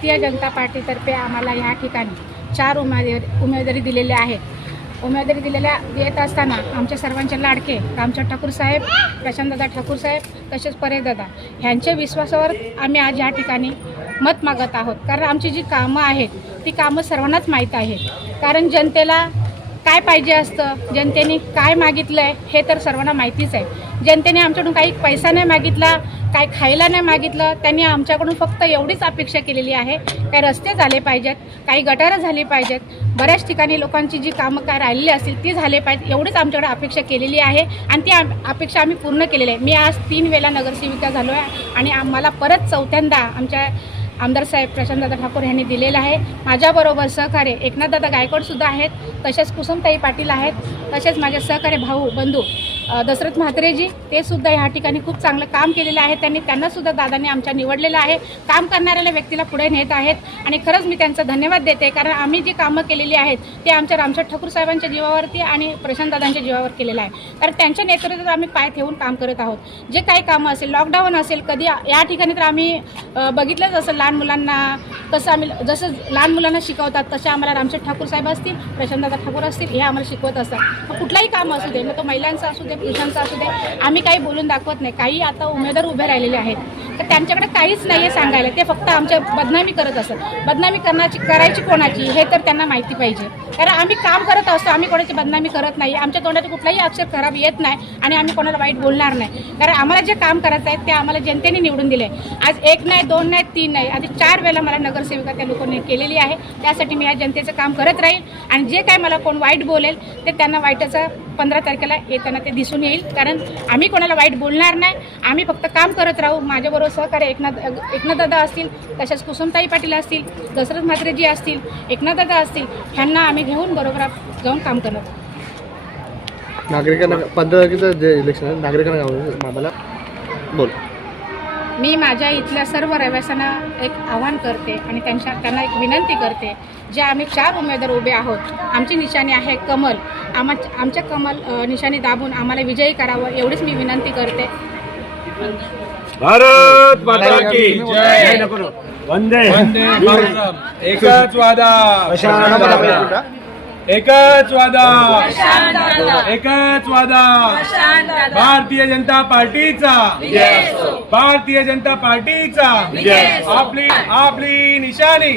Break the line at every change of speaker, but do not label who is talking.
भारतीय जनता पार्टीतर्फे आम्हाला ह्या ठिकाणी चार उमेदवारी उमेदवारी दिलेल्या आहेत. उमेदवारी दिलेल्या देत असताना आमच्या सर्वांचे लाडके रामचंद ठाकूर साहेब प्रशांतदादा ठाकूर साहेब तसेच परेशदादा ह्यांच्या विश्वासावर आम्ही आज या ठिकाणी मत मागत आहोत. कारण आमची जी कामं आहेत ती कामं सर्वांनाच माहीत आहेत. कारण जनतेला काय पाहिजे असतं जनतेने काय मागितलं आहे हे तर सर्वांना माहितीच आहे. जनतेने आमच्याकडून काही पैसा नाही मागितला काय खायला नाही मागितलं त्यांनी आमच्याकडून फक्त एवढीच अपेक्षा केलेली आहे काही रस्ते झाले पाहिजेत काही गटारं झाली पाहिजेत बऱ्याच ठिकाणी लोकांची जी कामं काय राहिलेली असतील ती झाले पाहिजेत एवढीच आमच्याकडे अपेक्षा केलेली आहे आणि ती अपेक्षा आम्ही पूर्ण केलेली आहे. मी आज तीन वेळा नगरसेविका झालो आहे आणि आम्हाला परत चौथ्यांदा आमच्या आमदार साहेब प्रशांतदादा ठाकूर यांनी दिलेलं आहे. माझ्याबरोबर सहकार्य एकनाथदादा गायकवाडसुद्धा आहेत तसेच कुसुमताई पाटील आहेत तसेच माझे सहकार्य भाऊ बंधू दशरथ म्हात्रेजी ते सुद्धा ह्या ठिकाणी खूप चांगलं काम केलेलं आहे. त्यांनी त्यांनासुद्धा दादांनी आमच्या निवडलेलं आहे. काम करणाऱ्या व्यक्तीला पुढे नेत आहेत. आणि खरंच मी त्यांचा धन्यवाद देते कारण आम्ही जी कामं केलेली आहेत ते आमच्या रामचंद ठाकूर साहेबांच्या जीवावरती आणि प्रशांतदादांच्या जीवावर केलेलं आहे. कारण त्यांच्या नेतृत्वात आम्ही पाय ठेवून काम करत आहोत. जे काही कामं असेल लॉकडाऊन असेल कधी या ठिकाणी तर आम्ही बघितलंच असं लहान मुलांना कसं आम्ही जसं लहान मुलांना शिकवतात तसे आम्हाला रामशेठ ठाकूर साहेब असतील प्रशांतदादा ठाकूर असतील हे आम्हाला शिकवत असतात. मग कुठलाही काम असू दे मग तो महिलांचा असू दे पुरुषांचा असू दे आम्ही काही बोलून दाखवत नाही. काही आता उमेदवार उभे राहिलेले आहेत. तर त्यांच्याकडे काहीच नाही आहे सांगायला. ते फक्त आमच्या बदनामी करत असतात. बदनामी करण्याची करायची कोणाची हे तर त्यांना माहिती पाहिजे. कारण आम्ही काम करत असतो आम्ही कोणाची बदनामी करत नाही. आमच्या तोंडात कुठलाही अक्षर खराब येत नाही आणि आम्ही कोणाला वाईट बोलणार नाही. कारण आम्हाला जे काम करायचं आहे ते आम्हाला जनतेने निवडून दिले आज एक नाही दोन नाही तीन नाही. आधी चार वेळेला मला नगर नगरसेविका त्या लोकांनी केलेली आहे. त्यासाठी मी या जनतेचं काम करत राहील. आणि जे काय मला कोण वाईट बोलेल ते त्यांना वाईटाचा पंधरा तारखेला येताना ते दिसून येईल. कारण आम्ही कोणाला वाईट बोलणार नाही. आम्ही फक्त काम करत राहू. माझ्याबरोबर सहकार्य एकनाथ एकनाथदादा असतील तसेच कुसुमताई पाटील असतील दशरथ म्हात्रेजी असतील एकनाथदादा असतील ह्यांना आम्ही घेऊन बरोबर जाऊन काम करत
नागरिकांना पंधरा तारखेचं जे इलेक्शन आहे नागरिकांना बोल.
मी माझ्या इथल्या सर्व रहिवाशांना एक आव्हान करते आणि त्यांच्या त्यांना एक विनंती करते जे आम्ही चार उमेदवार उभे आहोत. आमची निशाणी आहे कमल. आमा आमच्या कमल निशाणी दाबून आम्हाला विजयी करावं एवढीच मी विनंती करते.
भारत माता की जय. वंदे. एकच वादा. एकच वादा. एकच वादा. भारतीय जनता पार्टीचा. भारतीय जनता पार्टीचा. आपली आपली निशाणी.